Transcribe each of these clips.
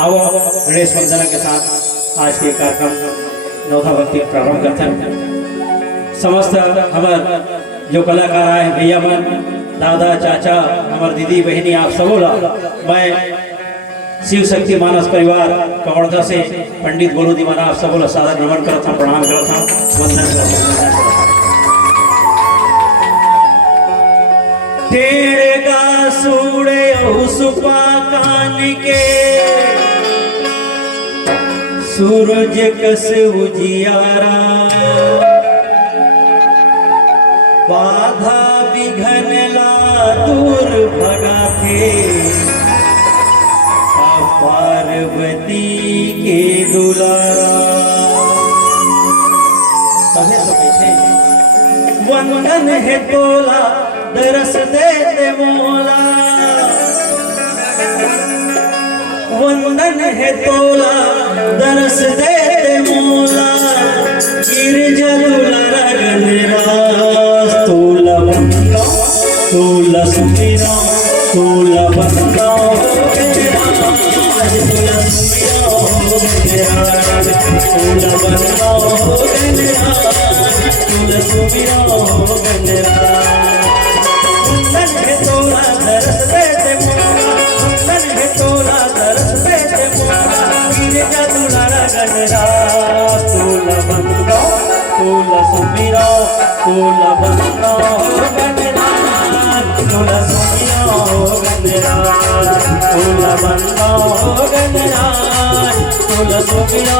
आओ गणेश वंदना के साथ आज के कार्यक्रम नौथा भक्ति प्रारंभ करते हैं। समस्त हमार जो कलाकार आए भैया मन, दादा चाचा, हमार दीदी बहनी, आप सबोला मैं शिव शक्ति मानस परिवार कवर्धा से पंडित गोलू दीवाना आप सबोला सादर नमन करता हूँ, प्रणाम करता हूँ, वंदन करता हूँ। टेढ़े का सूड़े सुपा कान के सूरज कस उजियारा, बाधा विघन ला दूर भगाते पार्वती के दुलारा। वंदन है तोला दरस दे मोला, वंदन है तोला दरस दे मोला, गिरजा दुलारा गंधराज तोला बंदा तोला सुमीरा तोला बंदा तोला सुमीरा तोला बंदा तोला सुमीरा वंदन है तोला दरस दे मोला, वंदन है तोला दरस दे मोला, गिरजा दुलारा गंधराज तोला बंदा तोला सुमीरा तोला बंदा गंधराज तोला सुमीरा गंधराज तोला बंदा गंधराज तोला सुमीरा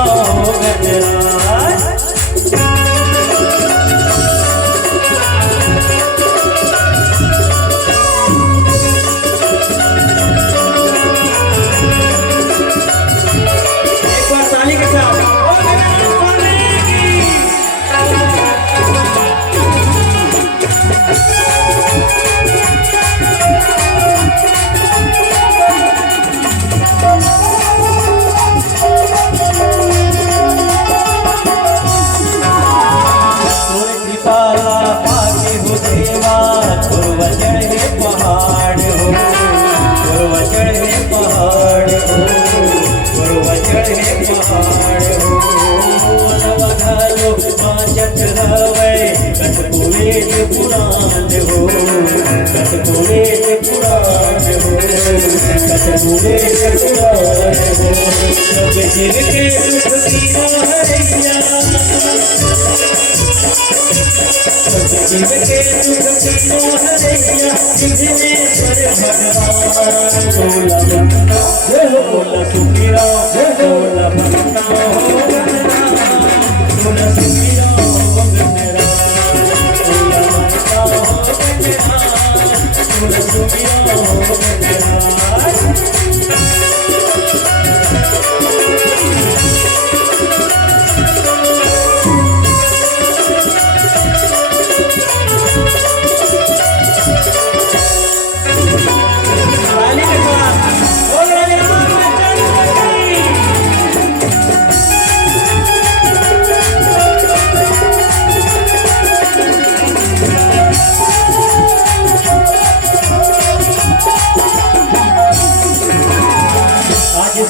गंधराज।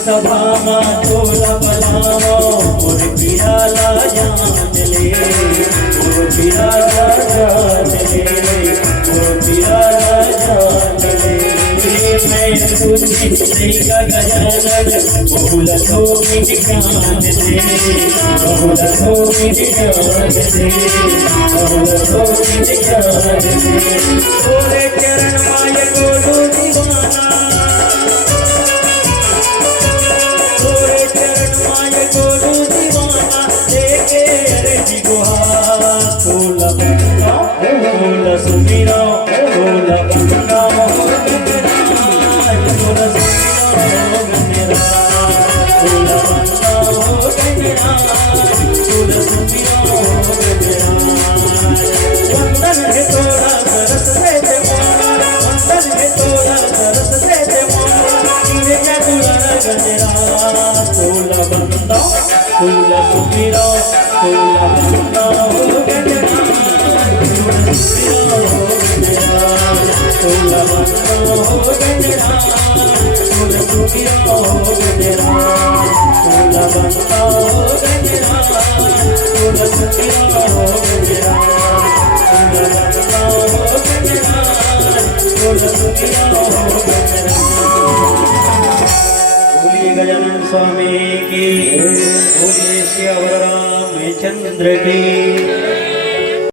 सभामा तोला बलावा मोर पिराला जान ले, मोर पिराला जान ले, मोर पिराला जान ले। मैं तुझे नहीं का गजानन बहुला तो मेरी जान दे, बहुला तो मेरी जान दे, बहुला तो मेरी जान दे। तोरे चरण माय गोलू दीवाना, गोलू दीवाना लेके अर्जी गुहार तोला बंदा तोला सुमीरा तोला बंदा गंधराज तोला सुमीरा गंधराज तोला बंदा गंधराज तोला सुमीरा गंधराज। वंदन है तोला दरस दे मोला, वंदन है तोला दरस दे मोला, गिरजा दुलारा गंधराज तोला बंदा तोला सुमीरा तोला बंदा गंधराज तोला सुमीरा गंधराज तोला बंदा गंधराज तोला सुमीरा गंधराज। बोलिए गजानन स्वामी की, बोलिए श्री रामचंद्र की।